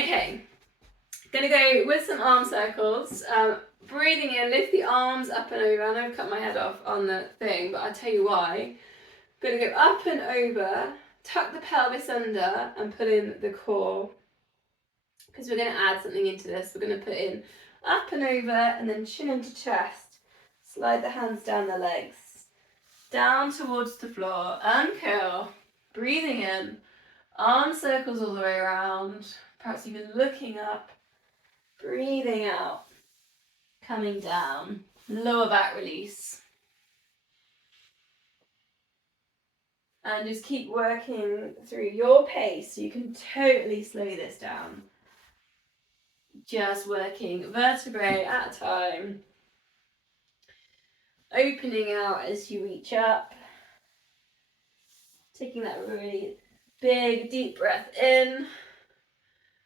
Okay, gonna go with some arm circles. Breathing in, lift the arms up and over. I know I've cut my head off on the thing, but I'll tell you why. Gonna go up and over, tuck the pelvis under and pull in the core. Because we're gonna add something into this. We're gonna put in up and over and then chin into chest. Slide the hands down the legs. Down towards the floor, uncurl. Breathing in, arm circles all the way around. Perhaps even looking up. Breathing out. Coming down, lower back release. And just keep working through your pace. You can totally slow this down. Just working vertebrae at a time. Opening out as you reach up. Taking that really big, deep breath in.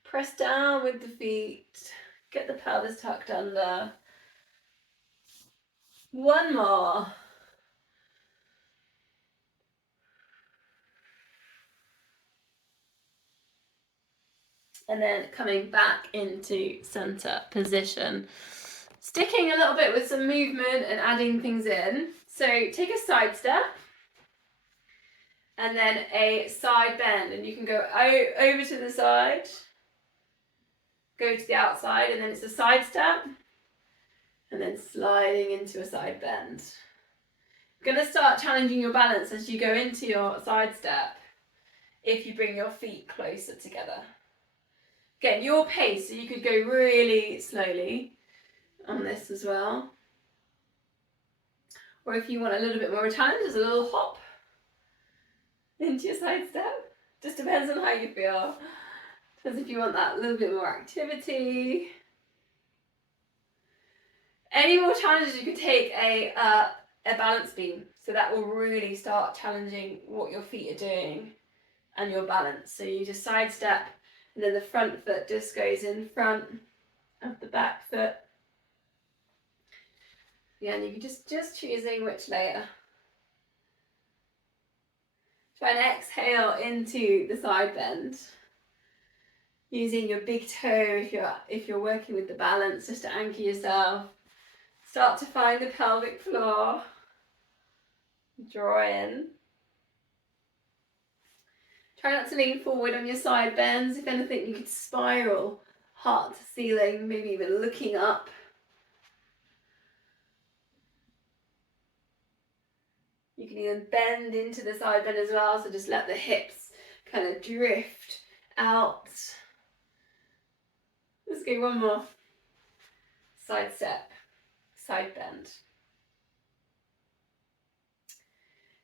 Press down with the feet. Get the pelvis tucked under. One more. And then coming back into center position. Sticking a little bit with some movement and adding things in. So take a side step. And then a side bend. And you can go over to the side. Go to the outside. And then it's a side step. And then sliding into a side bend. You're going to start challenging your balance as you go into your side step if you bring your feet closer together. Again, your pace, so you could go really slowly on this as well. Or if you want a little bit more challenge, there's a little hop into your side step. Just depends on how you feel. Depends if you want that little bit more activity. Any more challenges, you could take a balance beam. So that will really start challenging what your feet are doing and your balance. So you just side step and then the front foot just goes in front of the back foot. Yeah, and you can just choosing which layer. Try and exhale into the side bend. Using your big toe if you're working with the balance, just to anchor yourself. Start to find the pelvic floor. Draw in. Try not to lean forward on your side bends. If anything, you could spiral heart to ceiling, maybe even looking up. You can even bend into the side bend as well, so just let the hips kind of drift out. Let's go one more. Side step, side bend.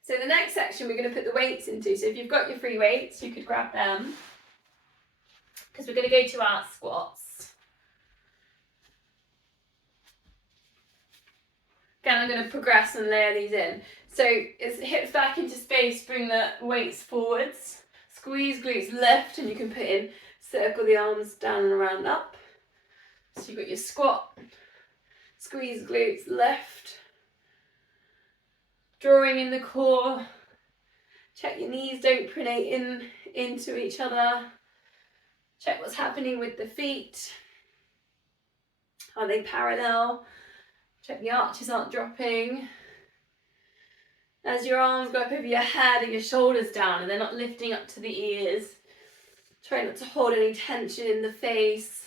So the next section we're going to put the weights into. So if you've got your free weights, you could grab them. Because we're going to go to our squats. Again, I'm going to progress and layer these in. So it's hips back into space, bring the weights forwards. Squeeze glutes left, and you can put in, circle the arms down and around up. So you've got your squat, squeeze glutes left. Drawing in the core. Check your knees don't pronate into each other. Check what's happening with the feet. Are they parallel? Check the arches aren't dropping. As your arms go up over your head and your shoulders down and they're not lifting up to the ears. Try not to hold any tension in the face.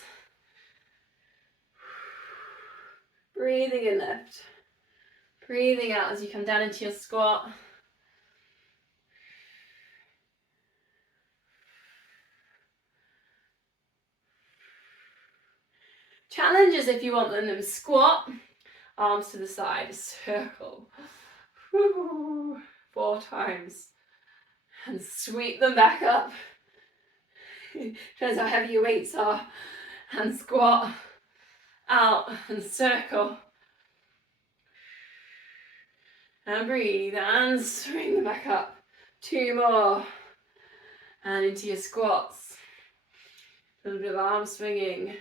Breathing in lift. Breathing out as you come down into your squat. Challenges if you want them. Squat, arms to the side, circle. Woo. 4 times. And sweep them back up. Depends how heavy your weights are. And squat, out and circle. And breathe and swing them back up. 2 more. And into your squats. A little bit of arm swinging.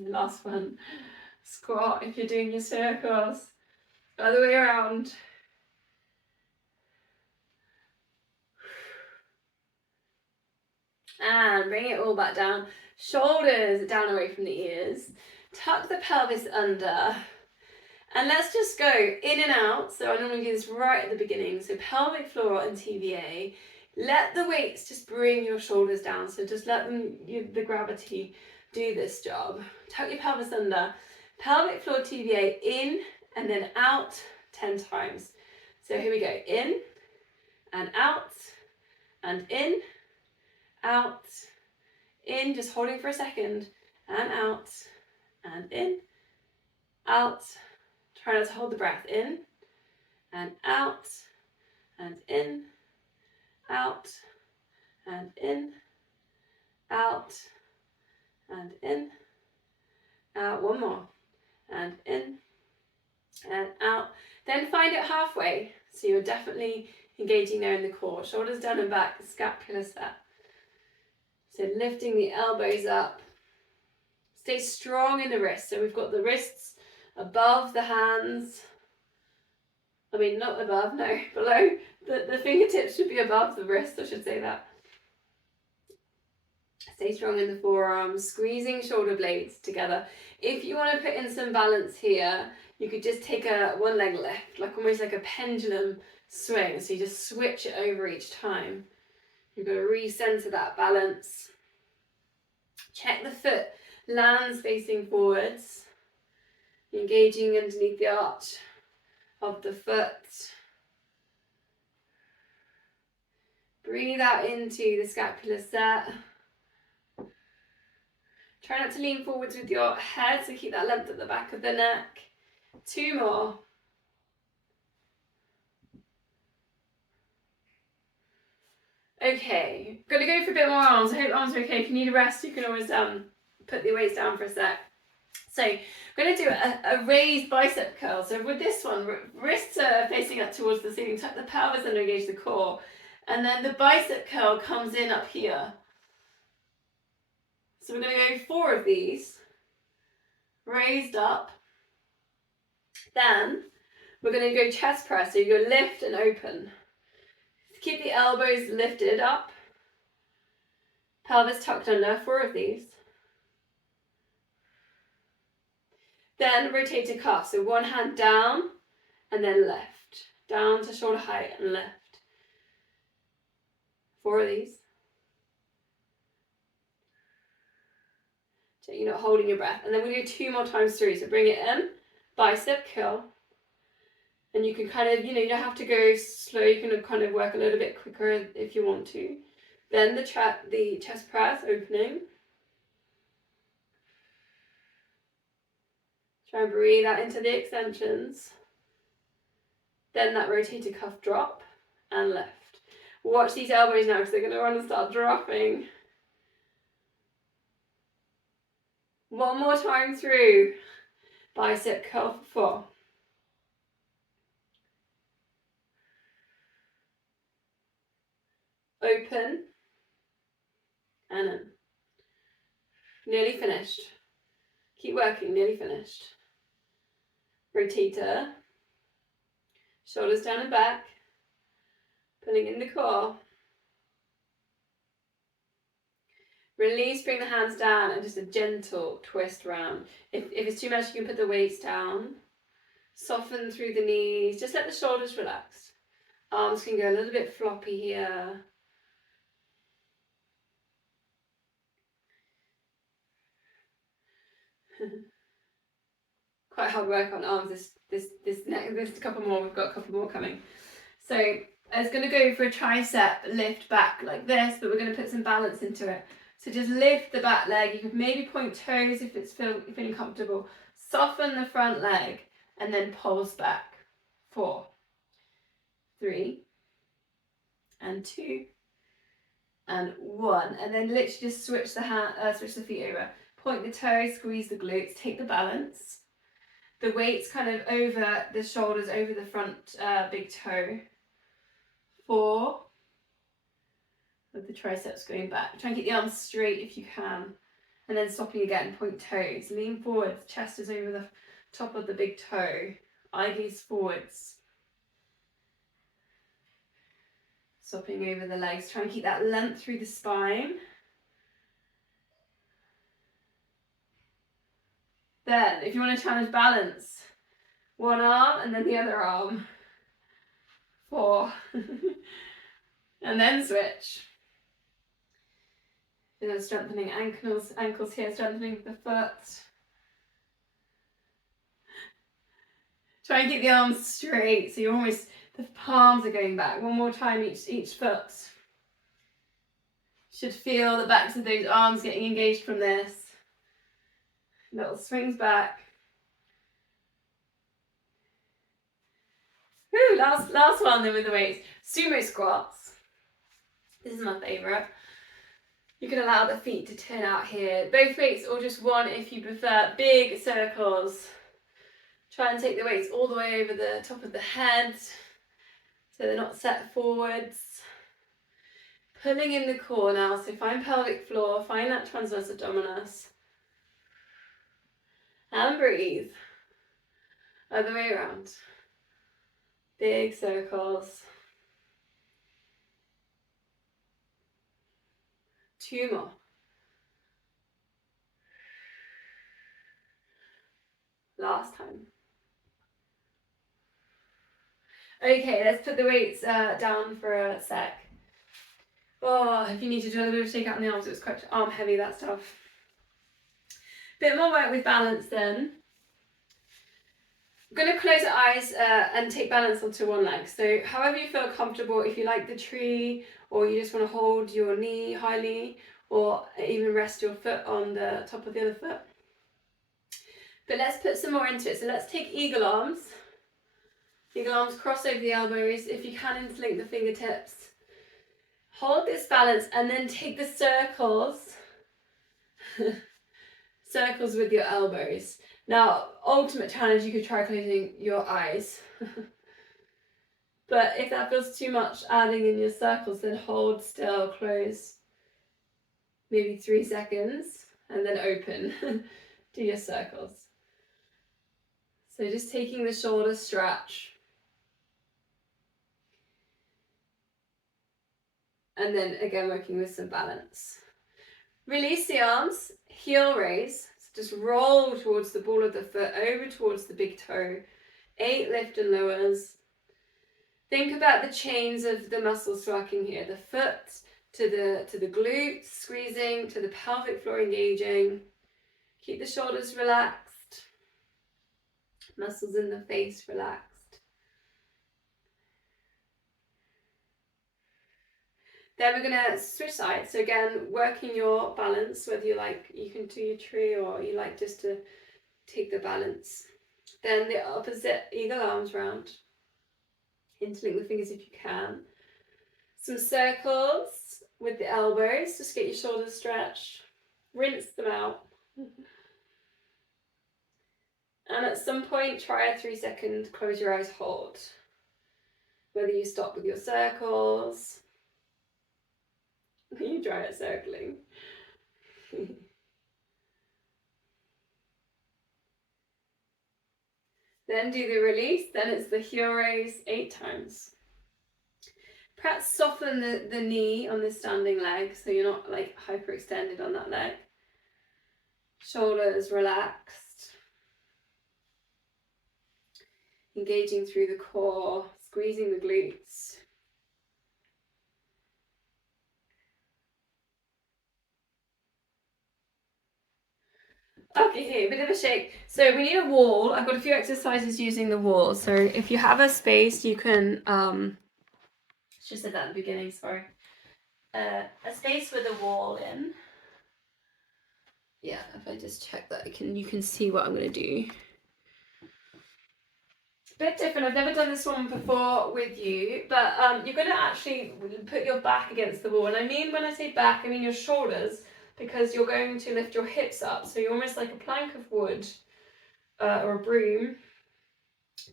Last one. Squat if you're doing your circles. Other way around. And bring it all back down. Shoulders down away from the ears. Tuck the pelvis under. And let's just go in and out. So I normally do this right at the beginning. So pelvic floor and TVA. Let the weights just bring your shoulders down. So just let them, the gravity do this job. Tuck your pelvis under. Pelvic floor TVA in and then out 10 times. So here we go. In and out and in, out, in, just holding for a second, and out, and in, out. Try not to hold the breath. In and out, and in, out, and in, out, and in, out. One more, and in, and out. Then find it halfway. So you're definitely engaging there in the core. Shoulders down and back, scapula set. So lifting the elbows up. Stay strong in the wrists. So we've got the wrists above the hands. I mean, not above, no, below. The fingertips should be above the wrist, I should say that. Stay strong in the forearms, squeezing shoulder blades together. If you want to put in some balance here, you could just take a one leg lift, like almost like a pendulum swing. So you just switch it over each time. You've got to recenter that balance. Check the foot lands facing forwards, engaging underneath the arch of the foot. Breathe out into the scapular set. Try not to lean forwards with your head, so keep that length at the back of the neck. 2 more. Okay, gonna go for a bit more arms. I hope arms are okay. If you need a rest, you can always put the weights down for a sec. So I'm going to do a raised bicep curl. So with this one, wrists are facing up towards the ceiling, tuck the pelvis and engage the core. And then the bicep curl comes in up here. So we're going to go 4 of these, raised up. Then we're going to go chest press. So you go lift and open. Keep the elbows lifted up. Pelvis tucked under, 4 of these. Then rotate to cuff, so one hand down and then left. Down to shoulder height and left. 4 of these. So you're not holding your breath. And then we do 2 more times through. So bring it in, bicep curl. And you can kind of, you don't have to go slow. You can kind of work a little bit quicker if you want to. Then the chest press, opening. Try and breathe out into the extensions. Then that rotated cuff drop and lift. Watch these elbows now because they're going to want to start dropping. 1 more time through. Bicep curl for 4. Open and in. Nearly finished. Keep working, nearly finished. Rotator. Shoulders down and back. Pulling in the core. Release, bring the hands down and just a gentle twist round. If it's too much, you can put the weights down. Soften through the knees. Just let the shoulders relax. Arms can go a little bit floppy here. Quite hard work on arms this couple more. We've got a couple more coming. So I was going to go for a tricep lift back like this, but we're going to put some balance into it. So just lift the back leg. You can maybe point toes if it's feeling comfortable. Soften the front leg and then pulse back. 4, 3, and 2, and 1. And then literally just switch the feet over. Point the toes, squeeze the glutes, take the balance. The weight's kind of over the shoulders, over the front big toe. 4. With the triceps going back. Try and keep the arms straight if you can. And then stopping again, point toes. Lean forwards, chest is over the top of the big toe. Eye gaze forwards. Stopping over the legs. Try and keep that length through the spine. Then, if you want to challenge balance, one arm and then the other arm. 4. And then switch. And then strengthening ankles here, strengthening the foot. Try and keep the arms straight, so you're almost, the palms are going back. One more time each foot. Should feel the backs of those arms getting engaged from this. Little swings back. Woo, last one then with the weights. Sumo squats. This is my favourite. You can allow the feet to turn out here. Both weights or just one if you prefer. Big circles. Try and take the weights all the way over the top of the head so they're not set forwards. Pulling in the core now, so find pelvic floor, find that transverse abdominis. And breathe. Other way around. Big circles. 2 more. Last time. Okay, let's put the weights down for a sec. Oh, if you need to do a little bit of shakeout in the arms, it was quite arm heavy, that stuff. Bit more work with balance then. I'm going to close your eyes and take balance onto one leg. So however you feel comfortable, if you like the tree, or you just want to hold your knee highly, or even rest your foot on the top of the other foot. But let's put some more into it. So let's take eagle arms. Eagle arms cross over the elbows. If you can, interlink the fingertips. Hold this balance and then take the circles. Circles with your elbows. Now, ultimate challenge, you could try closing your eyes. But if that feels too much adding in your circles, then hold still, close. Maybe 3 seconds and then open. Do your circles. So just taking the shoulder stretch. And then again working with some balance. Release the arms, heel raise. So just roll towards the ball of the foot, over towards the big toe. 8 lift and lowers. Think about the chains of the muscles working here. The foot to the glutes squeezing, to the pelvic floor engaging. Keep the shoulders relaxed. Muscles in the face relaxed. Then we're going to switch sides. So again, working your balance, whether you like, you can do your tree or you like just to take the balance. Then the opposite, eagle arms round. Interlink the fingers if you can. Some circles with the elbows, just get your shoulders stretched. Rinse them out. And at some point, try a 3-second, close your eyes, hold. Whether you stop with your circles, you try it circling. Then do the release, then it's the heel raise 8 times. Perhaps soften the knee on the standing leg so you're not like hyperextended on that leg. Shoulders relaxed. Engaging through the core, squeezing the glutes. Okay, here, a bit of a shake. So we need a wall. I've got a few exercises using the wall. So if you have a space, you can, just said that at the beginning, sorry. A space with a wall in. Yeah, if I just check that, you can see what I'm going to do. It's a bit different. I've never done this one before with you, but you're going to actually put your back against the wall. And I mean, when I say back, I mean your shoulders, because you're going to lift your hips up. So you're almost like a plank of wood or a broom,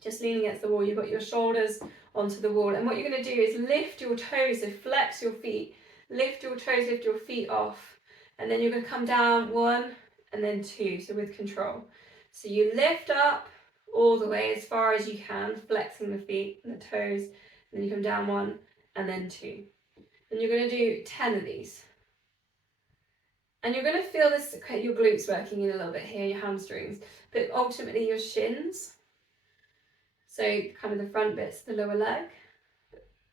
just leaning against the wall. You've got your shoulders onto the wall. And what you're going to do is lift your toes, so flex your feet, lift your toes, lift your feet off. And then you're going to come down 1 and then 2, so with control. So you lift up all the way as far as you can, flexing the feet and the toes. And then you come down 1 and then 2. And you're going to do 10 of these. And you're going to feel this, your glutes working in a little bit here, your hamstrings, but ultimately your shins. So kind of the front bits, the lower leg.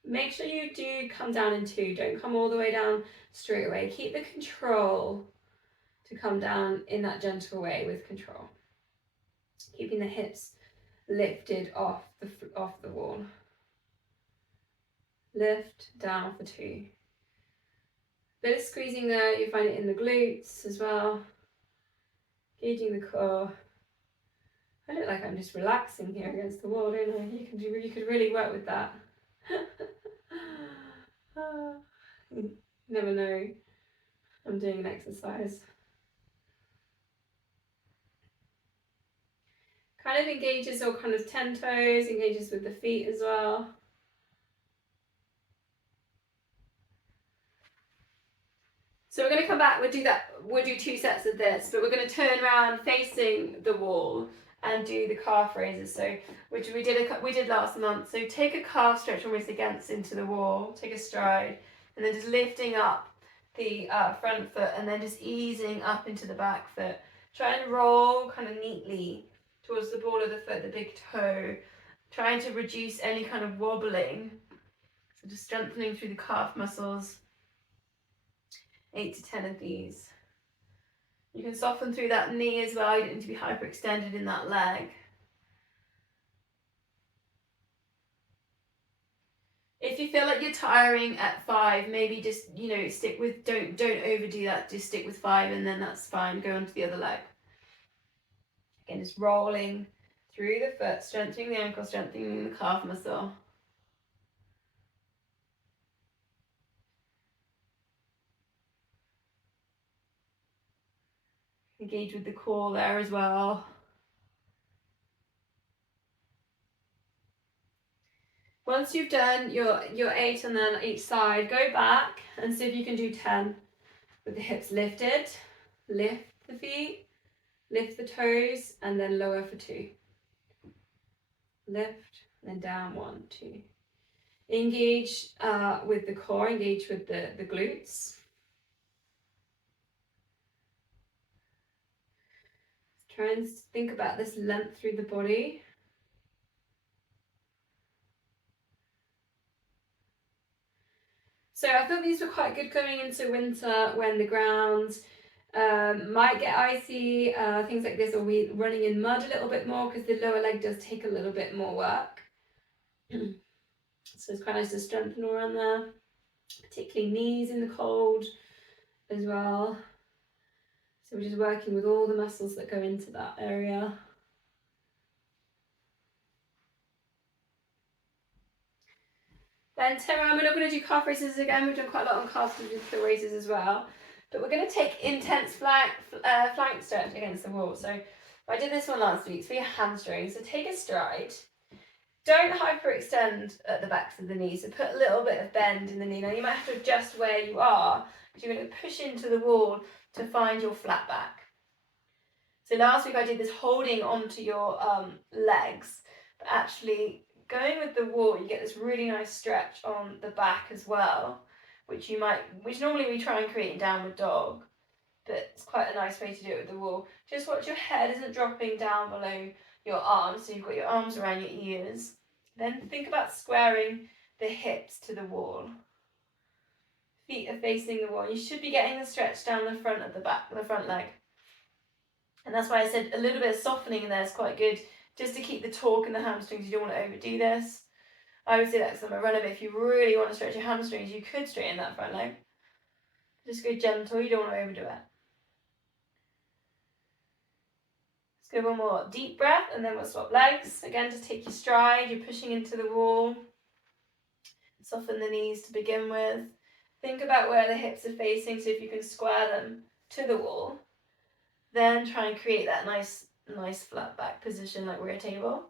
Make sure you do come down in two. Don't come all the way down straight away. Keep the control to come down in that gentle way with control. Keeping the hips lifted off the wall. Lift down for two. Bit of squeezing there, you find it in the glutes as well. Gauging the core. I look like I'm just relaxing here against the wall, don't I? You could really work with that. You never know. I'm doing an exercise. Kind of engages all kind of 10 toes, engages with the feet as well. So we're going to come back, we'll do 2 sets of this, but we're going to turn around facing the wall and do the calf raises. So, which we did last month. So take a calf stretch almost against into the wall, take a stride, and then just lifting up the front foot and then just easing up into the back foot. Try and roll kind of neatly towards the ball of the foot, the big toe, trying to reduce any kind of wobbling. So just strengthening through the calf muscles. 8 to 10 of these. You can soften through that knee as well. You don't need to be hyperextended in that leg. If you feel like you're tiring at 5, maybe just, stick with, don't overdo that. Just stick with 5 and then that's fine. Go on to the other leg. Again, just rolling through the foot, strengthening the ankle, strengthening the calf muscle. Engage with the core there as well. Once you've done your 8 and then each side, go back and see if you can do 10 with the hips lifted. Lift the feet, lift the toes, and then lower for 2. Lift, then down, 1, 2. Engage with the core, engage with the glutes. Try and think about this length through the body. So I thought these were quite good going into winter when the ground might get icy, things like this, or we running in mud a little bit more because the lower leg does take a little bit more work. So it's quite nice to strengthen around there, particularly knees in the cold as well. So we're just working with all the muscles that go into that area. Then turn around, we're not going to do calf raises again. We've done quite a lot on calves, we did the raises as well. But we're going to take intense flank stretch against the wall. So I did this one last week, it's for your hamstrings. So take a stride. Don't hyperextend at the backs of the knees. So put a little bit of bend in the knee. Now you might have to adjust where you are, because you're going to push into the wall to find your flat back. So last week I did this holding onto your legs, but actually going with the wall, you get this really nice stretch on the back as well, which normally we try and create in downward dog, but it's quite a nice way to do it with the wall. Just watch your head isn't dropping down below your arms, so you've got your arms around your ears. Then think about squaring the hips to the wall. Feet are facing the wall. You should be getting the stretch down the front of the front leg. And that's why I said a little bit of softening in there is quite good, just to keep the torque in the hamstrings. You don't want to overdo this. I would say that's on a runner, but if you really want to stretch your hamstrings, you could straighten that front leg. Just go gentle, you don't want to overdo it. Let's go one more deep breath and then we'll swap legs. Again, just take your stride, you're pushing into the wall. Soften the knees to begin with. Think about where the hips are facing, so if you can square them to the wall, then try and create that nice flat back position like we're a table.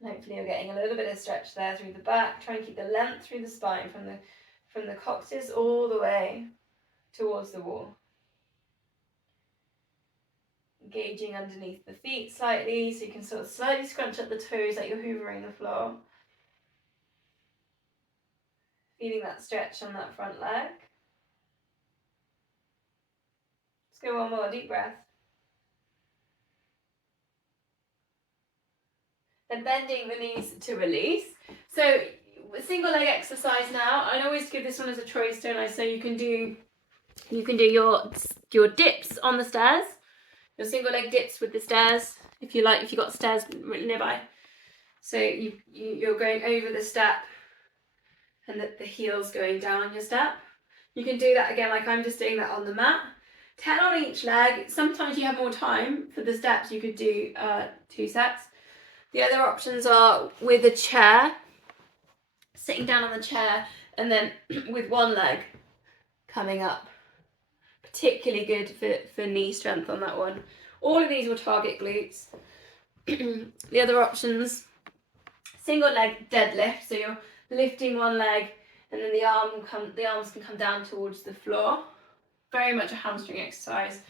And hopefully you're getting a little bit of stretch there through the back. Try and keep the length through the spine from the coccyx all the way towards the wall. Engaging underneath the feet slightly, so you can sort of slightly scrunch up the toes like you're hoovering the floor. Feeling that stretch on that front leg. Go one more, deep breath. And bending the knees to release. So single leg exercise now. I always give this one as a choice, don't I? So you can do your dips on the stairs, your single leg dips with the stairs, if you like, if you've got stairs nearby. So you're going over the step and the heel's going down your step. You can do that again, like I'm just doing that on the mat. 10 on each leg. Sometimes you have more time for the steps, you could do 2 sets. The other options are with a chair, sitting down on the chair, and then with one leg coming up. Particularly good for knee strength on that one. All of these will target glutes. The other options, single leg deadlift, so you're lifting one leg and then the arms can come down towards the floor. Very much a hamstring exercise.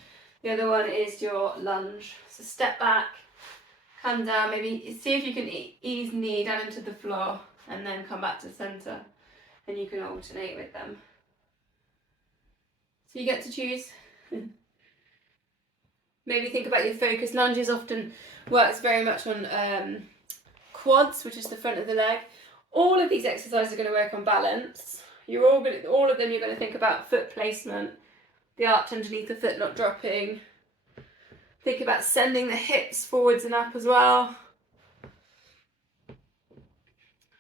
The other one is your lunge. So step back, come down, maybe see if you can ease knee down into the floor and then come back to center, and you can alternate with them. So you get to choose. Maybe think about your focus. Lunges often works very much on quads, which is the front of the leg. All of these exercises are going to work on balance. All of them you're going to think about foot placement, the arch underneath the foot not dropping. Think about sending the hips forwards and up as well.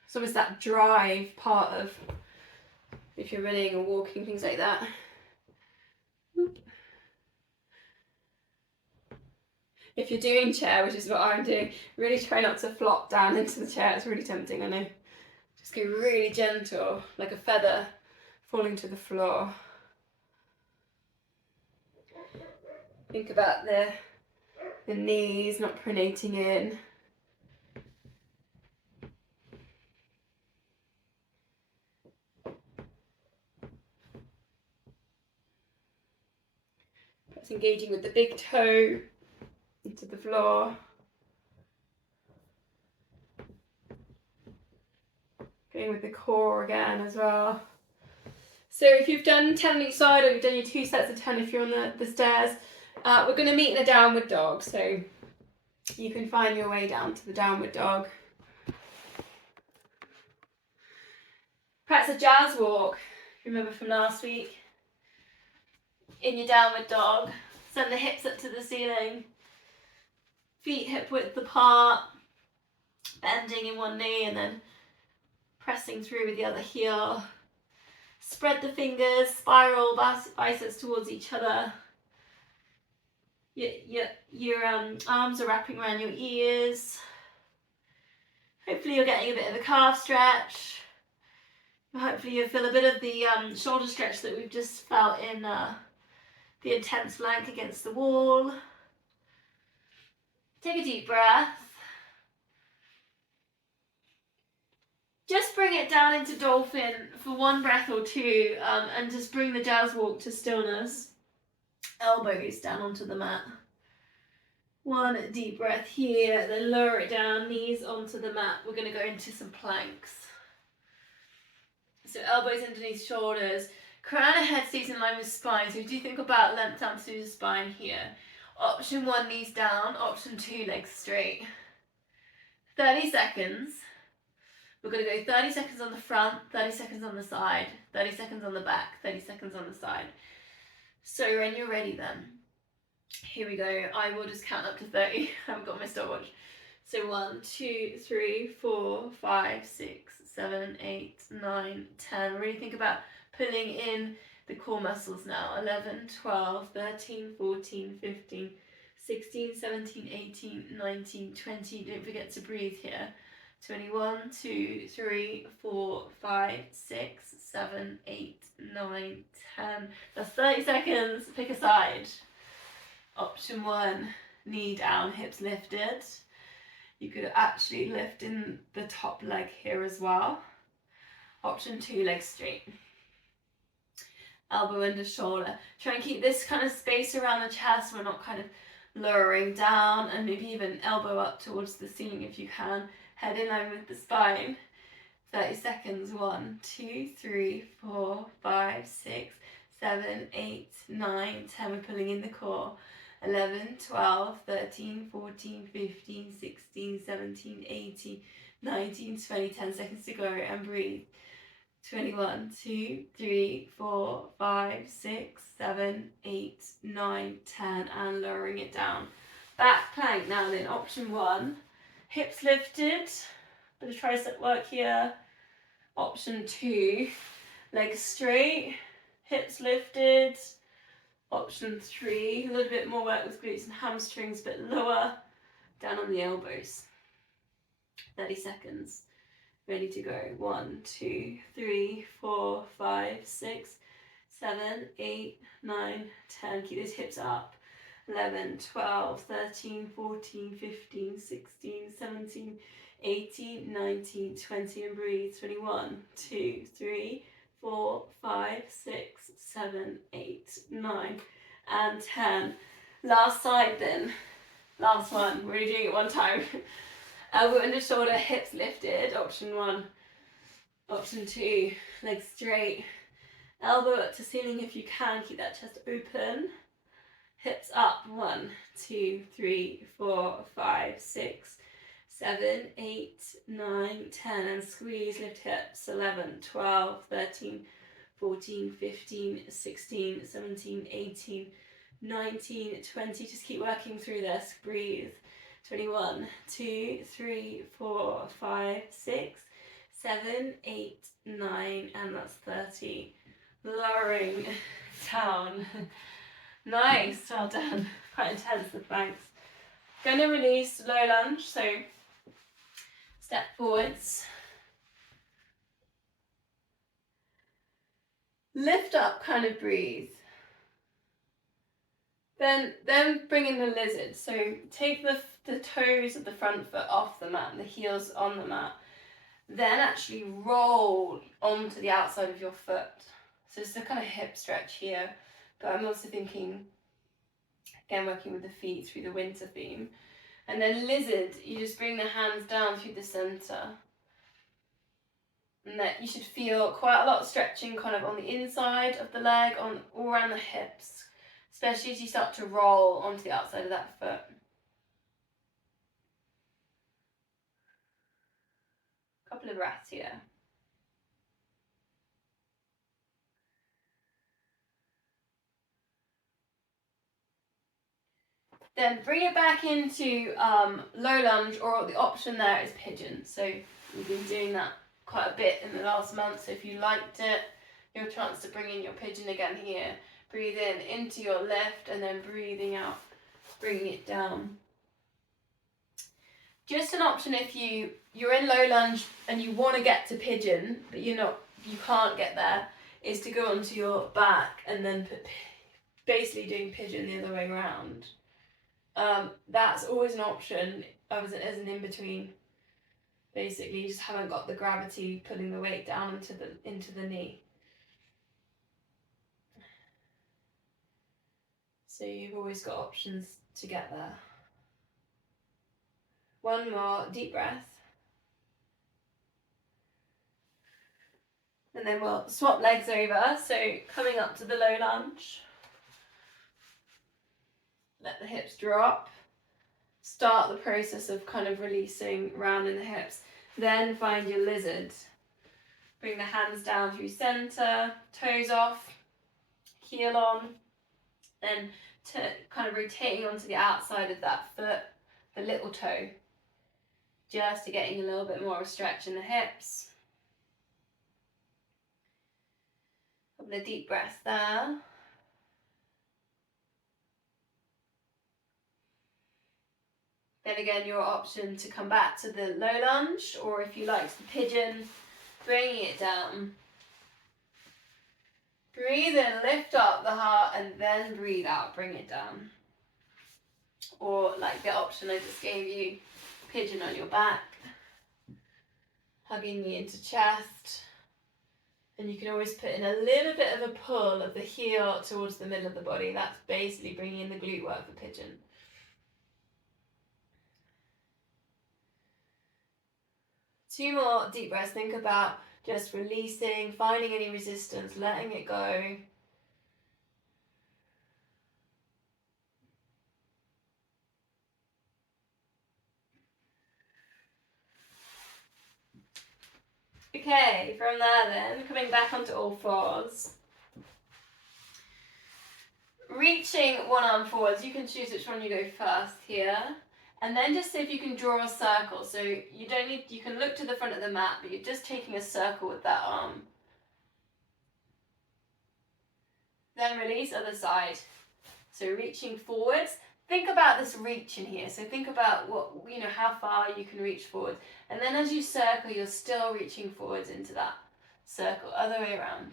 So it's that drive part of if you're running or walking, things like that. If you're doing chair, which is what I'm doing, really try not to flop down into the chair. It's really tempting, I know. Just go really gentle, like a feather falling to the floor. Think about the knees not pronating in. That's engaging with the big toe into the floor. Going with the core again as well. So if you've done 10 on each side, or you've done your 2 sets of 10 if you're on the stairs, we're going to meet in a downward dog. So you can find your way down to the downward dog. Perhaps a jazz walk, remember from last week. In your downward dog, send the hips up to the ceiling. Feet hip width apart, bending in one knee and then pressing through with the other heel. Spread the fingers, spiral biceps towards each other. Your arms are wrapping around your ears. Hopefully you're getting a bit of a calf stretch. Hopefully you'll feel a bit of the shoulder stretch that we've just felt in the intense flank against the wall. Take a deep breath. Just bring it down into dolphin for 1 breath or 2, and just bring the jazz walk to stillness. Elbows down onto the mat. 1 deep breath here, then lower it down, knees onto the mat. We're going to go into some planks. So elbows underneath shoulders, crown of head stays in line with spine. So if you think about length down through the spine here. Option 1, knees down. Option 2, legs straight. 30 seconds. We're going to go 30 seconds on the front, 30 seconds on the side, 30 seconds on the back, 30 seconds on the side. So when you're ready then, here we go. I will just count up to 30. I haven't got my stopwatch. So 1, 2, 3, 4, 5, 6, 7, 8, 9, 10. Really think about pulling in the core muscles now. 11, 12, 13, 14, 15, 16, 17, 18, 19, 20. Don't forget to breathe here. 21, 2, 3, 4, 5, 6, 7, 8, 9, 10. That's 30 seconds. Pick a side. Option 1, knee down, hips lifted. You could actually lift in the top leg here as well. Option 2, legs straight. Elbow under shoulder. Try and keep this kind of space around the chest. We're not kind of lowering down, and maybe even elbow up towards the ceiling if you can. Head in line with the spine. 30 seconds. 1, 2, 3, 4, 5, 6, 7, 8, 9, 10. We're pulling in the core. 11, 12, 13, 14, 15, 16, 17, 18, 19, 20. 10 seconds to go, and breathe. 21, 2, 3, 4, 5, 6, 7, 8, 9, 10, and lowering it down. Back plank now then, option 1. Hips lifted, bit of tricep work here. Option 2, legs straight, hips lifted. Option 3, a little bit more work with glutes and hamstrings, a bit lower, down on the elbows. 30 seconds. Ready to go. 1, 2, 3, 4, 5, 6, 7, 8, 9, 10. Keep those hips up. 11, 12, 13, 14, 15, 16, 17, 18, 19, 20, and breathe. 21, 2, 3, 4, 5, 6, 7, 8, 9, and 10. Last side then. Last one. We're only doing it one time. Elbow under shoulder, hips lifted. Option 1. Option 2, legs straight. Elbow up to ceiling if you can. Keep that chest open. Hips up. 1, 2, 3, 4, 5, 6, 7, 8, 9, 10. And squeeze, lift hips. 11, 12, 13, 14, 15, 16, 17, 18, 19, 20. Just keep working through this. Breathe. 21, 2, 3, 4, 5, 6, 7, 8, 9, and that's 30. Lowering down. Nice, well done. Quite intense, the planks. Going to release low lunge, so step forwards. Lift up, kind of breathe. Then bring in the lizard. So take the toes of the front foot off the mat and the heels on the mat. Then actually roll onto the outside of your foot. So it's a kind of hip stretch here. But I'm also thinking, again, working with the feet through the winter theme. And then lizard, you just bring the hands down through the center. And that you should feel quite a lot of stretching kind of on the inside of the leg, all around the hips. Especially as you start to roll onto the outside of that foot. Couple of breaths here. Then bring it back into low lunge, or the option there is pigeon. So we've been doing that quite a bit in the last month. So if you liked it, your chance to bring in your pigeon again here. Breathe in into your lift, and then breathing out, bringing it down. Just an option if you're in low lunge and you want to get to pigeon, but you can't get there, is to go onto your back and then basically doing pigeon the other way around. That's always an option as an in-between. Basically, you just haven't got the gravity pulling the weight down into the knee. So you've always got options to get there. One more deep breath. And then we'll swap legs over. So coming up to the low lunge. Let the hips drop. Start the process of kind of releasing round in the hips. Then find your lizard. Bring the hands down through center, toes off, heel on. Then kind of rotating onto the outside of that foot, the little toe. Just to getting a little bit more of a stretch in the hips. A couple of deep breaths there. Then again, your option to come back to the low lunge, or if you like the pigeon, bringing it down. Breathe in, lift up the heart, and then breathe out, bring it down. Or like the option I just gave you, pigeon on your back, hugging me into chest. And you can always put in a little bit of a pull of the heel towards the middle of the body. That's basically bringing in the glute work for pigeon. Two more deep breaths. Think about just releasing, finding any resistance, letting it go. Okay, from there then, coming back onto all fours. Reaching one arm forwards, you can choose which one you go first here. And then just see if you can draw a circle. So you don't need, you can look to the front of the mat, but you're just taking a circle with that arm. Then release, other side. So reaching forwards. Think about this reach in here. So think about what, how far you can reach forward. And then as you circle, you're still reaching forwards into that circle, other way around.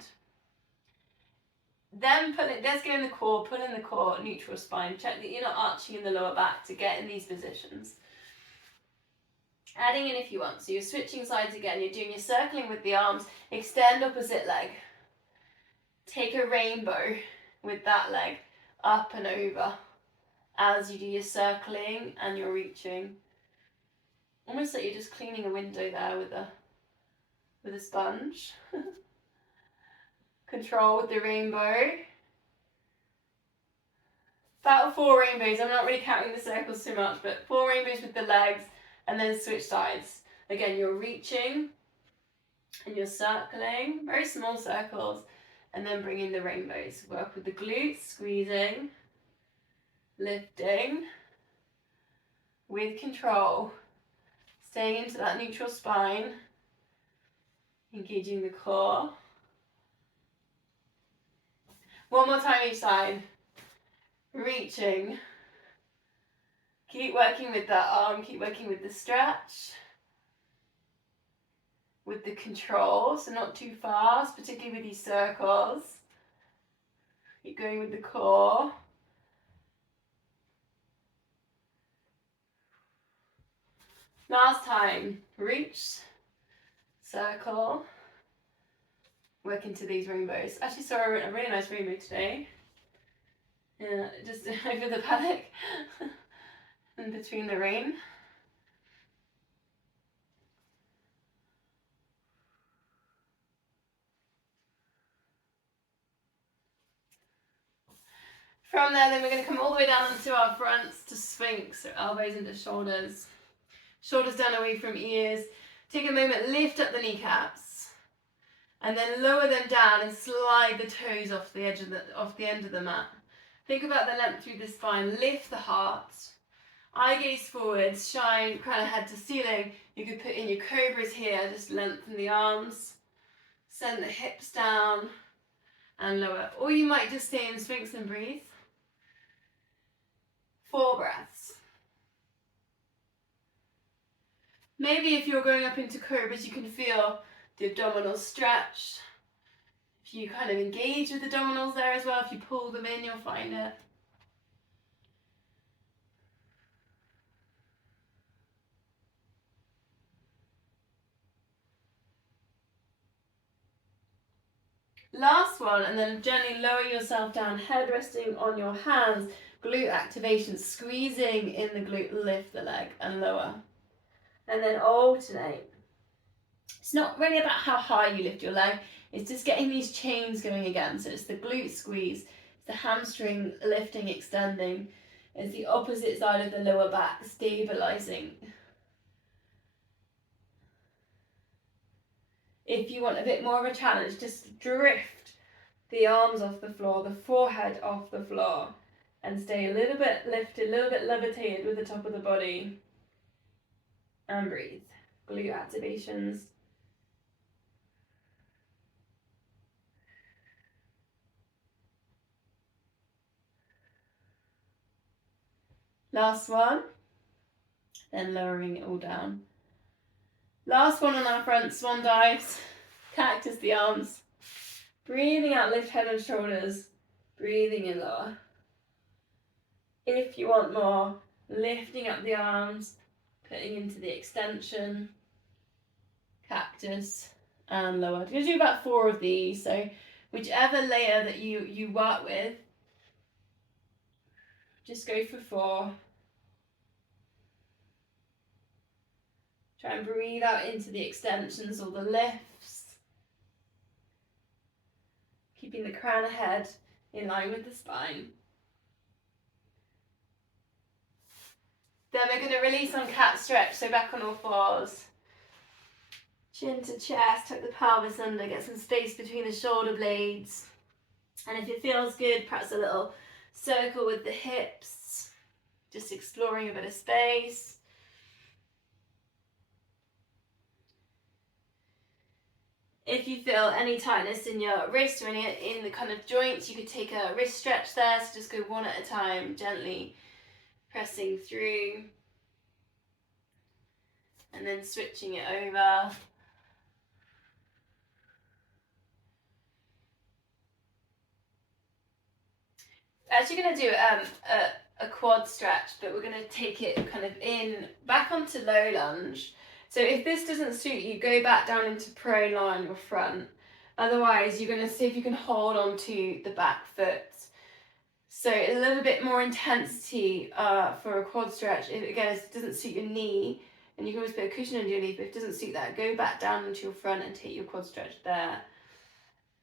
Then let's go in the core, pull in the core, neutral spine. Check that you're not arching in the lower back to get in these positions. Adding in if you want. So you're switching sides again. You're doing your circling with the arms. Extend opposite leg. Take a rainbow with that leg up and over as you do your circling and you're reaching. Almost like you're just cleaning a window there with a sponge. Control with the rainbow. About 4 rainbows. I'm not really counting the circles too much, but 4 rainbows with the legs and then switch sides. Again, you're reaching and you're circling, very small circles, and then bring in the rainbows. Work with the glutes, squeezing, lifting, with control, staying into that neutral spine, engaging the core. One more time each side. Reaching. Keep working with that arm, keep working with the stretch. With the control, so not too fast, particularly with these circles. Keep going with the core. Last time. Reach. Circle. Work into these rainbows. Actually saw a really nice rainbow today. Yeah, just over the paddock. In between the rain. From there, then we're going to come all the way down onto our fronts to Sphinx, so elbows into shoulders. Shoulders down away from ears. Take a moment, lift up the kneecaps. And then lower them down and slide the toes off the end of the mat. Think about the length through the spine. Lift the heart. Eye gaze forwards, shine crown of head to ceiling. You could put in your cobras here, just lengthen the arms. Send the hips down and lower. Or you might just stay in Sphinx and breathe. 4 breaths. Maybe if you're going up into cobras, you can feel the abdominals stretched. If you kind of engage with the abdominals there as well, if you pull them in, you'll find it. Last one, and then gently lower yourself down, head resting on your hands, glute activation, squeezing in the glute, lift the leg and lower. And then alternate. It's not really about how high you lift your leg, it's just getting these chains going again. So it's the glute squeeze, it's the hamstring lifting, extending. It's the opposite side of the lower back, stabilizing. If you want a bit more of a challenge, just drift the arms off the floor, the forehead off the floor, and stay a little bit lifted, a little bit levitated with the top of the body. And breathe. Glute activations. Last one. Then lowering it all down. Last one on our front, swan dives. Cactus the arms. Breathing out, lift head and shoulders. Breathing in lower. If you want more, lifting up the arms, putting into the extension, cactus, and lower. We're going to do about 4 of these, so whichever layer that you work with, just go for 4. Try and breathe out into the extensions or the lifts. Keeping the crown of head in line with the spine. Then we're going to release on cat stretch, so back on all fours. Chin to chest, tuck the pelvis under, get some space between the shoulder blades. And if it feels good, perhaps a little circle with the hips, just exploring a bit of space. If you feel any tightness in your wrist or any in the kind of joints, you could take a wrist stretch there. So just go one at a time, gently pressing through. And then switching it over. Actually going to do a quad stretch, but we're going to take it kind of in, back onto low lunge. So if this doesn't suit you, go back down into prone, lie on your front. Otherwise, you're going to see if you can hold on to the back foot. So a little bit more intensity for a quad stretch. If, again, if it doesn't suit your knee, and you can always put a cushion under your knee, but if it doesn't suit that, go back down into your front and take your quad stretch there.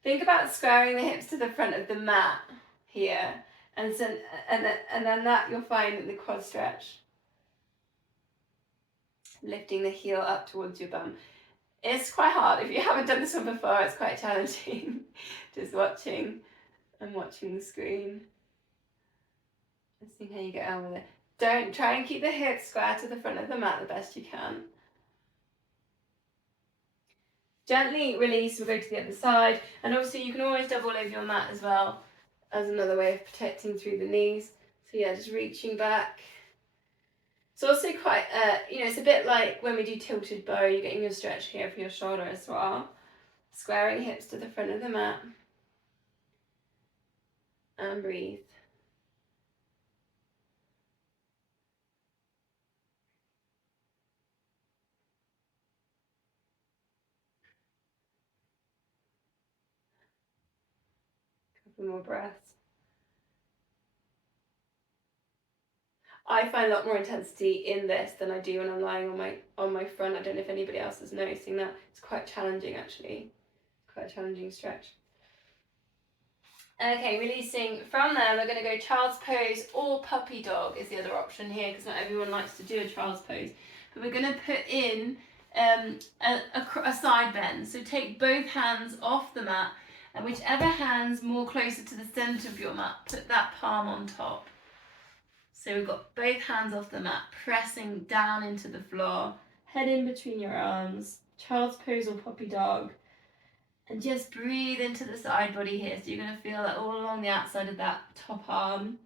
Think about squaring the hips to the front of the mat here, and then that you'll find the quad stretch. Lifting the heel up towards your bum. It's quite hard. If you haven't done this one before, it's quite challenging. Just watching and watching the screen. Let's see how you get on with it. Don't try and keep the hips square to the front of the mat the best you can. Gently release, we'll go to the other side. And obviously you can always double over your mat as well, as another way of protecting through the knees. So yeah, just reaching back. It's also quite, it's a bit like when we do tilted bow, you're getting your stretch here for your shoulder as well. Squaring hips to the front of the mat. And breathe. Couple more breaths. I find a lot more intensity in this than I do when I'm lying on my front. I don't know if anybody else is noticing that. It's quite challenging actually. Quite a challenging stretch. Okay, releasing from there, we're going to go child's pose or puppy dog is the other option here, because not everyone likes to do a child's pose. But we're going to put in a side bend. So take both hands off the mat, and whichever hand's more closer to the centre of your mat, put that palm on top. So we've got both hands off the mat, pressing down into the floor, head in between your arms, child's pose or puppy dog. And just breathe into the side body here. So you're going to feel that all along the outside of that top arm.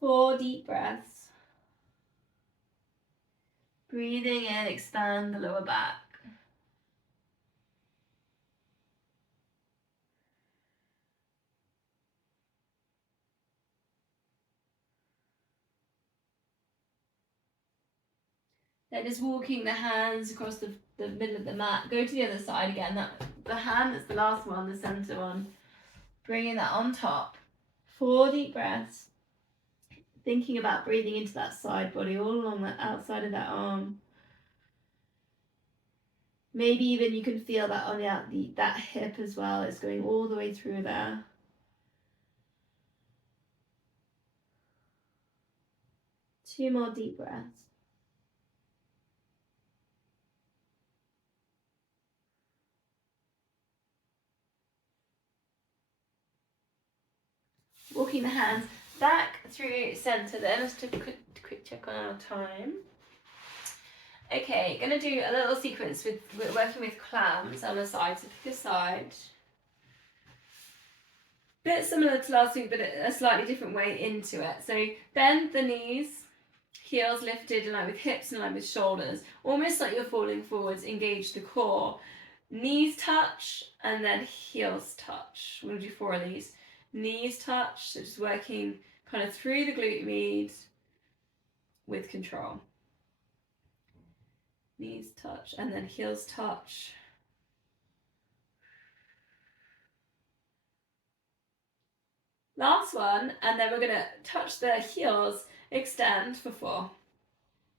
4 deep breaths. Breathing in, expand the lower back. Then just walking the hands across the middle of the mat. Go to the other side again. The hand that's the last one, the center one. Bringing that on top. 4 deep breaths. Thinking about breathing into that side body all along the outside of that arm. Maybe even you can feel that on that hip as well. It's going all the way through there. Two more deep breaths. Walking the hands back through centre then. Let's do a quick check on our time. Okay, going to do a little sequence with working with clams on the side. So pick a side. Bit similar to last week, but a slightly different way into it. So bend the knees, heels lifted in line with hips, in line with shoulders. Almost like you're falling forwards, engage the core. Knees touch and then heels touch. We're going to do 4 of these. Knees touch, so just working kind of through the glute med with control. Knees touch and then heels touch. Last one, and then we're going to touch the heels, extend for 4.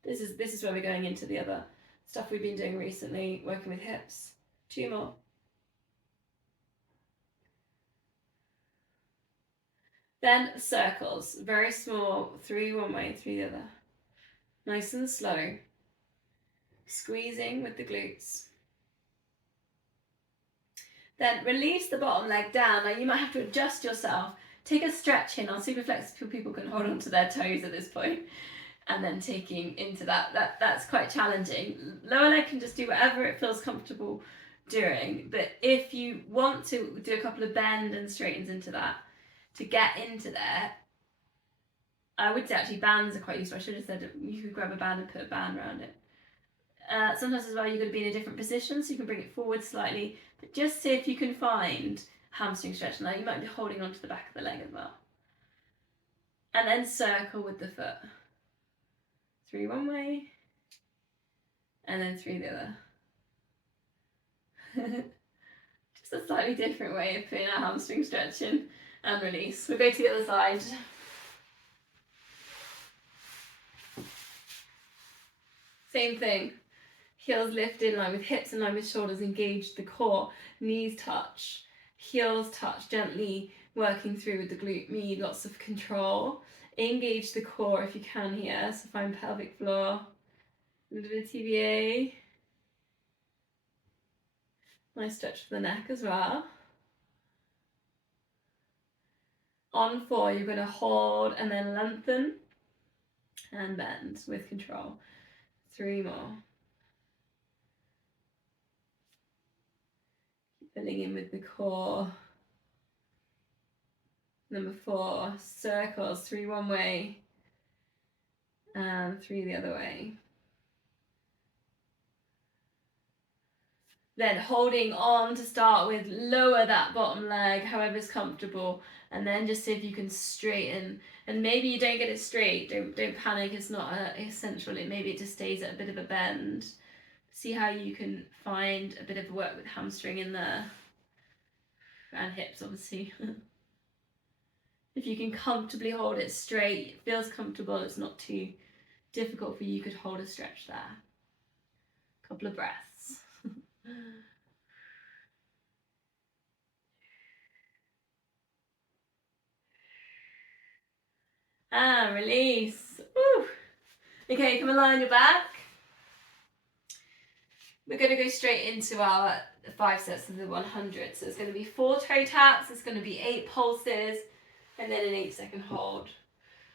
This is where we're going into the other stuff we've been doing recently, working with hips. 2 more. Then circles, very small, 3 one way, 3 the other. Nice and slow. squeezing with the glutes. Then release the bottom leg down. Now you might have to adjust yourself. Take a stretch in. On super flexible people can hold on to their toes at this point, and then taking into that's quite challenging. Lower leg can just do whatever it feels comfortable doing, but if you want to do a couple of bend and straightens into that to get into there, I would say actually bands are quite useful. I should have said you could grab a band and put a band around it. Sometimes as well you're going to be in a different position, so you can bring it forward slightly, but just see if you can find hamstring stretch. Now you might be holding onto the back of the leg as well. And then circle with the foot. 3 one way, and then 3 the other. Just a slightly different way of putting our hamstring stretch in and release. We'll go to the other side. Same thing. Heels lift in line with hips, in line with shoulders, engage the core, knees touch, heels touch, gently working through with the glute med, lots of control. Engage the core if you can here, so find pelvic floor, a little bit of TBA. Nice stretch for the neck as well. On 4, you're going to hold and then lengthen and bend with control. 3 more. Filling in with the core. Number 4, circles, 3 one way and 3 the other way. Then holding on to start with, lower that bottom leg however's comfortable, and then just see if you can straighten. And maybe you don't get it straight, don't panic, it's not essential, maybe it just stays at a bit of a bend. See how you can find a bit of work with hamstring in there, and hips obviously. If you can comfortably hold it straight, it feels comfortable, it's not too difficult for you, you could hold a stretch there. Couple of breaths. And release. Woo. Okay, come and lie on your back. We're going to go straight into our 5 sets of the 100. So it's going to be 4 toe taps, it's going to be 8 pulses, and then an 8-second hold.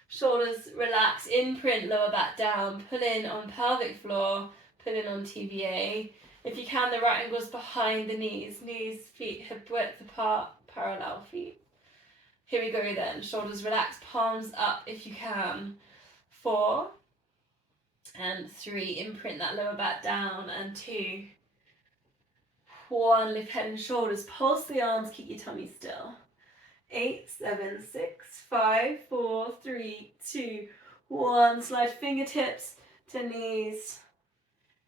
Shoulders relax, imprint lower back down, pull in on pelvic floor, pull in on TBA. If you can, the right ankle's behind the knees, feet hip width apart, parallel feet. Here we go then, shoulders relax, palms up if you can. 4 and 3, imprint that lower back down, and 2, 1, lift head and shoulders, pulse the arms, keep your tummy still. 8, 7, 6, 5, 4, 3, 2, 1, slide fingertips to knees,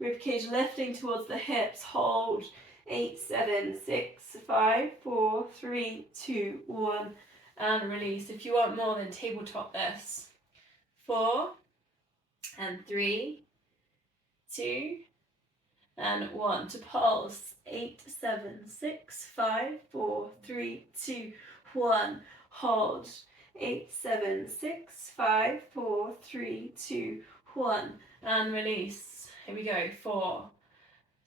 ribcage lifting towards the hips, hold. 8, 7, 6, 5, 4, 3, 2, 1, and release. If you want more, then tabletop this. 4 and 3, 2 and 1 to pulse. 8, 7, 6, 5, 4, 3, 2, 1, hold. 8, 7, 6, 5, 4, 3, 2, 1, and release. Here we go. 4,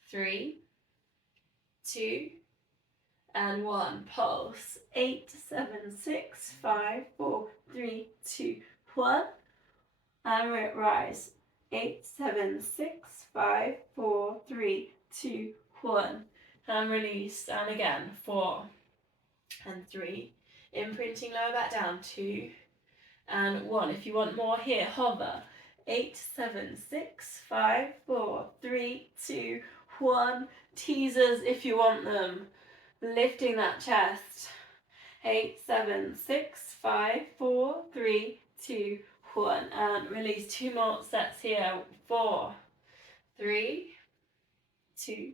3, 2 and 1, pulse. 8, 7, 6, 5, 4, 3, 2, 1, and rise. 8, 7, 6, 5, 4, 3, 2, 1, and release. And again, 4 and 3, imprinting lower back down. 2 and 1. If you want more here, hover. 8, 7, 6, 5, 4, 3, 2, 1. Teasers if you want them. Lifting that chest. 8, 7, 6, 5, 4, 3, 2, 1, and release. 2 more sets here. 4, 3, 2,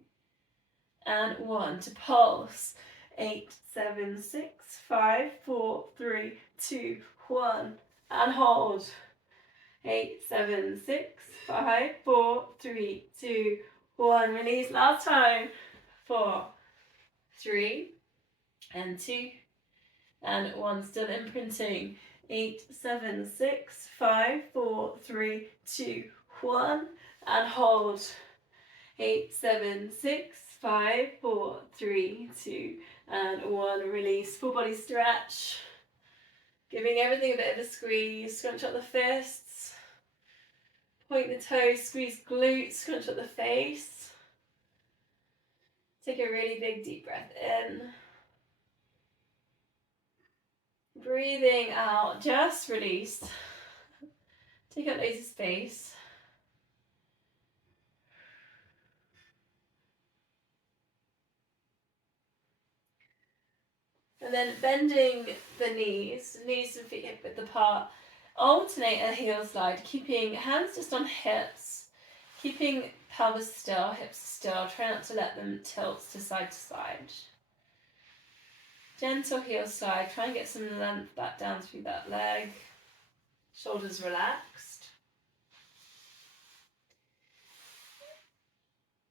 and 1 to pulse. 8, 7, 6, 5, 4, 3, 2, 1, and hold. 8, 7, 6, 5, 4, 3, 2, 1. Release. Last time. 4, 3, and 2, and 1. Still imprinting. 8, 7, 6, 5, 4, 3, 2, 1, and hold. 8, 7, 6, 5, 4, 3, 2, and 1. Release. Full body stretch. Giving everything a bit of a squeeze. Scrunch up the fists. Point the toes. Squeeze glutes. Scrunch up the face. Take a really big deep breath in. Breathing out. Just release. Take up loads of space. And then bending the knees and feet hip width apart. Alternate a heel slide, keeping hands just on hips, keeping pelvis still, hips still. Try not to let them tilt to side. Gentle heel slide. Try and get some length back down through that leg. Shoulders relaxed.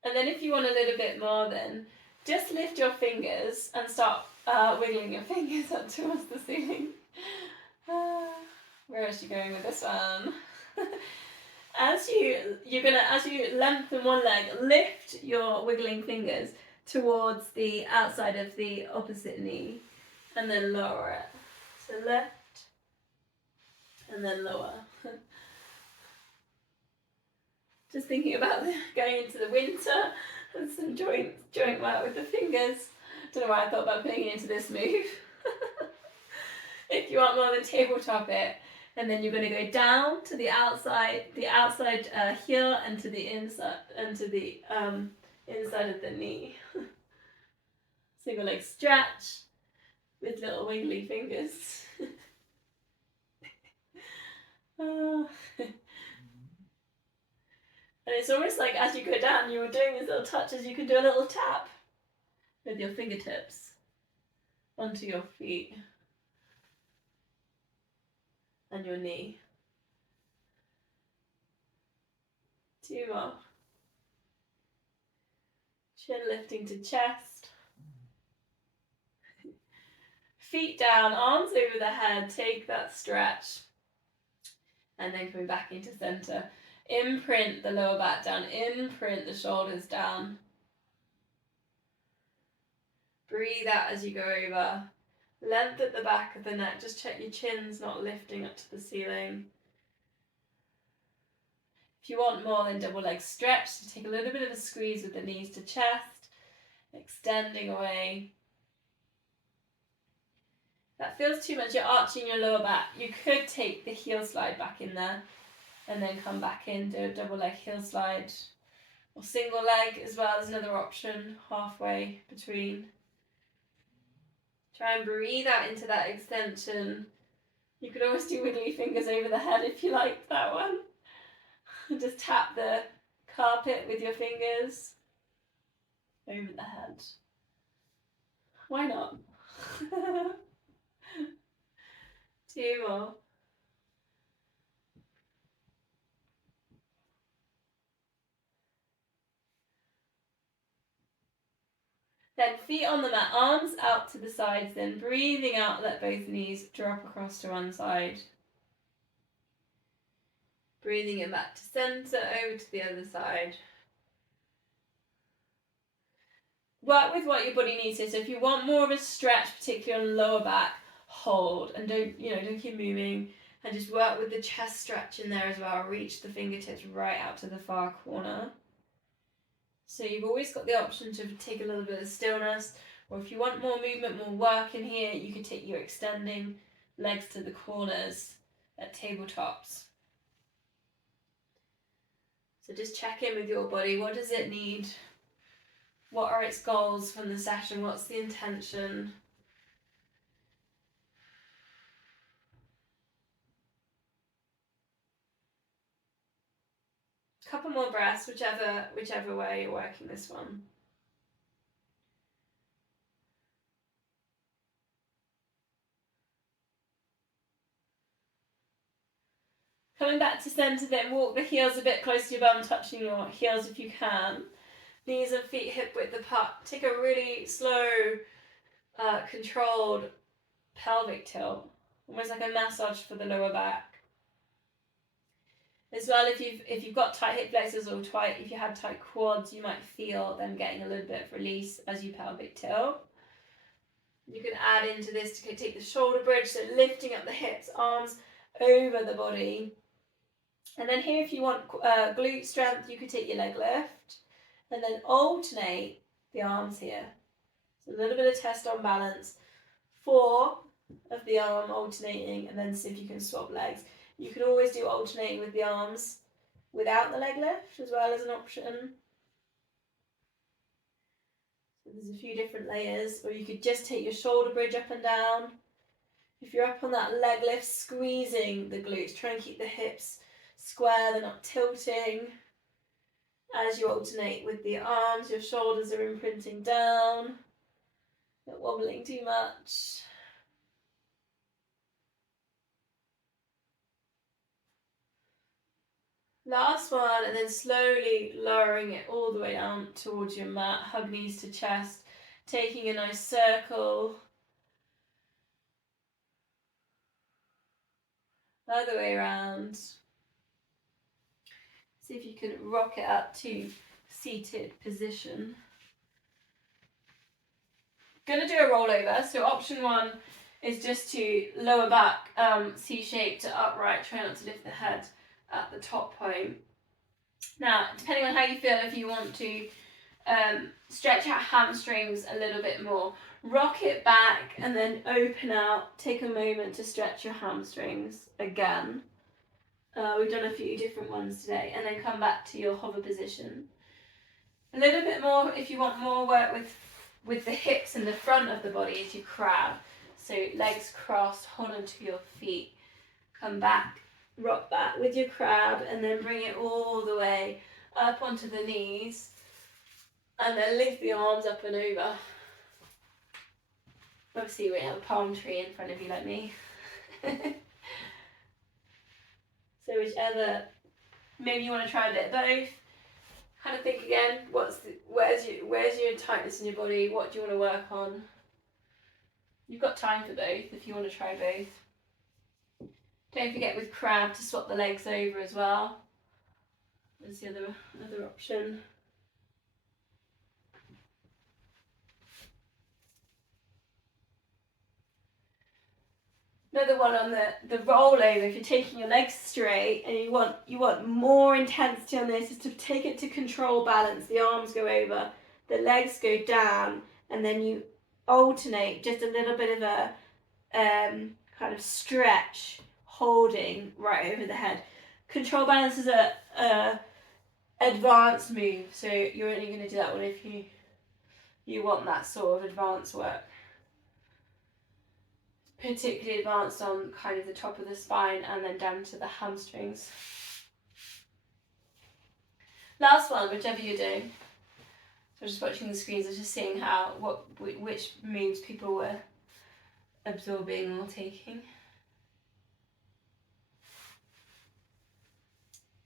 And then if you want a little bit more, then just lift your fingers and start wiggling your fingers up towards the ceiling. Where is she going with this one? As you lengthen one leg, lift your wiggling fingers towards the outside of the opposite knee, and then lower it. So lift, and then lower. Just thinking about going into the winter and some joint work with the fingers. Don't know why I thought about putting it into this move. If you want more than tabletop it, and then you're going to go down to the outside heel and to the inside inside of the knee. Single leg stretch with little wiggly fingers. And it's almost like as you go down, you were doing these little touches, you can do a little tap with your fingertips onto your feet and your knee. 2 more. Chin lifting to chest. Feet down, arms over the head, take that stretch. And then coming back into center. Imprint the lower back down, imprint the shoulders down. Breathe out as you go over. Length at the back of the neck, just check your chin's not lifting up to the ceiling. If you want more, then double leg stretch, so take a little bit of a squeeze with the knees to chest, extending away. That feels too much, you're arching your lower back. You could take the heel slide back in there and then come back in, do a double leg heel slide. Or single leg as well as another option, halfway between. Try and breathe out into that extension. You could always do wiggly fingers over the head if you like that one. Just tap the carpet with your fingers over the head. Why not? 2 more. Then feet on the mat, arms out to the sides, then breathing out, let both knees drop across to one side. Breathing it back to center, over to the other side. Work with what your body needs here. So if you want more of a stretch, particularly on lower back, hold and don't keep moving, and just work with the chest stretch in there as well. Reach the fingertips right out to the far corner. So you've always got the option to take a little bit of stillness, or if you want more movement, more work in here, you could take your extending legs to the corners at tabletops. So just check in with your body. What does it need? What are its goals from the session? What's the intention? Couple more breaths, whichever way you're working this one. Coming back to centre, then walk the heels a bit close to your bum, touching your heels if you can. Knees and feet hip width apart. Take a really slow, controlled pelvic tilt, almost like a massage for the lower back. As well, if you've got tight hip flexors or if you have tight quads, you might feel them getting a little bit of release as you pelvic tilt. You can add into this to take the shoulder bridge, so lifting up the hips, arms over the body. And then here, if you want glute strength, you could take your leg lift and then alternate the arms here. So a little bit of test on balance. 4 of the arm alternating, and then see if you can swap legs. You can always do alternating with the arms without the leg lift as well as an option. So there's a few different layers, or you could just take your shoulder bridge up and down. If you're up on that leg lift, squeezing the glutes, try and keep the hips square, they're not tilting. As you alternate with the arms, your shoulders are imprinting down, not wobbling too much. Last one, and then slowly lowering it all the way down towards your mat, hug knees to chest, taking a nice circle. Other way around. See if you can rock it up to seated position. Going to do a rollover. So option 1 is just to lower back, C-shape to upright. Try not to lift the head at the top point. Now, depending on how you feel, if you want to stretch out hamstrings a little bit more, rock it back and then open out. Take a moment to stretch your hamstrings again. We've done a few different ones today, and then come back to your hover position. A little bit more if you want more work with the hips and the front of the body as you crab. So legs crossed, hold onto your feet, come back, rock back with your crab, and then bring it all the way up onto the knees, and then lift the arms up and over. Obviously you won't have a palm tree in front of you like me. So whichever, maybe you want to try a bit of both. Kind of think again, where's your tightness in your body? What do you want to work on? You've got time for both if you want to try both. Don't forget with crab to swap the legs over as well. There's the other option. Another one on the rollover, if you're taking your legs straight and you want more intensity on this, is to take it to control balance. The arms go over, the legs go down, and then you alternate just a little bit of a kind of stretch, holding right over the head. Control balance is a advanced move, so you're only going to do that one if you want that sort of advanced work. Particularly advanced on kind of the top of the spine and then down to the hamstrings. Last one, whichever you're doing. So just watching the screens, I was just seeing which moves people were absorbing or taking.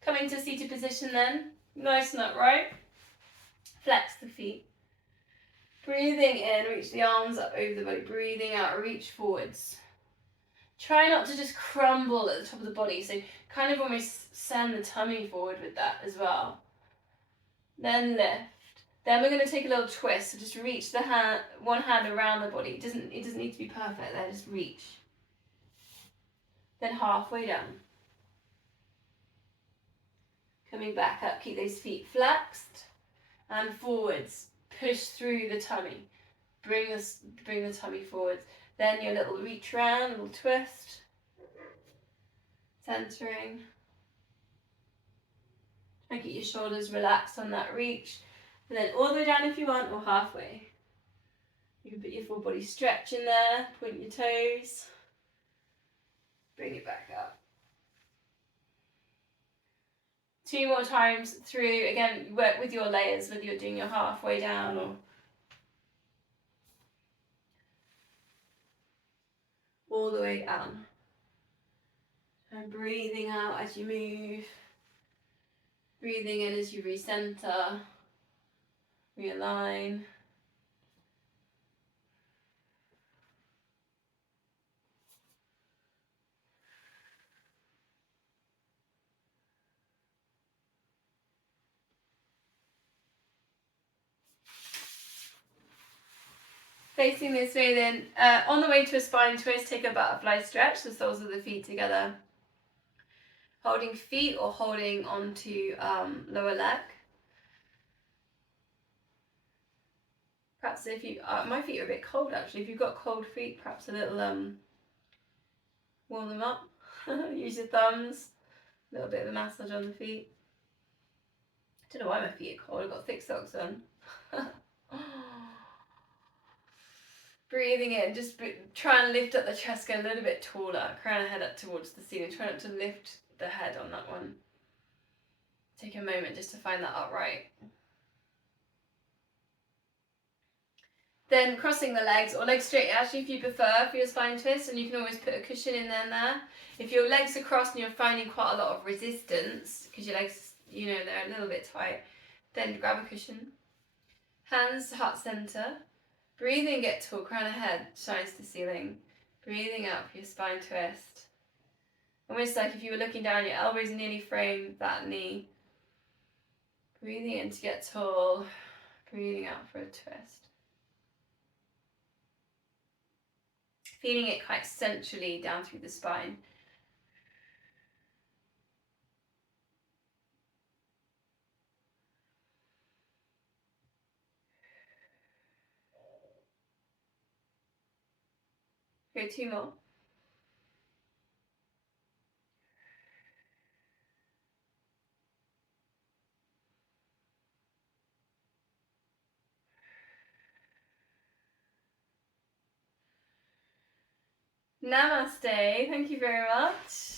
Coming to seated position then, nice and upright. Flex the feet. Breathing in, reach the arms up over the body. Breathing out, reach forwards. Try not to just crumble at the top of the body, so kind of almost send the tummy forward with that as well. Then lift. Then we're going to take a little twist, so just reach the one hand around the body. It doesn't need to be perfect there, just reach. Then halfway down. Coming back up, keep those feet flexed and forwards. Push through the tummy. Bring the tummy forwards. Then your little reach round, little twist. Centering. And keep your shoulders relaxed on that reach. And then all the way down if you want, or halfway. You can put your full body stretch in there, point your toes. Bring it back up. 2 more times through. Again, work with your layers, whether you're doing your halfway down or all the way down. And breathing out as you move. Breathing in as you recenter, realign. Facing this way then, on the way to a spine twist, take a butterfly stretch, the soles of the feet together. Holding feet or holding onto lower leg. Perhaps if you, my feet are a bit cold actually, if you've got cold feet, perhaps a little, warm them up. Use your thumbs, a little bit of a massage on the feet. I don't know why my feet are cold, I've got thick socks on. Breathing in, just try and lift up the chest, get a little bit taller, crown of head up towards the ceiling, try not to lift the head on that one. Take a moment just to find that upright. Then crossing the legs, or legs straight actually if you prefer for your spine twist, and you can always put a cushion in there. If your legs are crossed and you're finding quite a lot of resistance, because your legs, you know, they're a little bit tight, then grab a cushion. Hands to heart center. Breathing, get tall, crown of head shines to ceiling. Breathing out for your spine twist. Almost like if you were looking down, your elbows nearly frame that knee. Breathing in to get tall. Breathing out for a twist. Feeling it quite centrally down through the spine. Okay, 2 more. Namaste, thank you very much.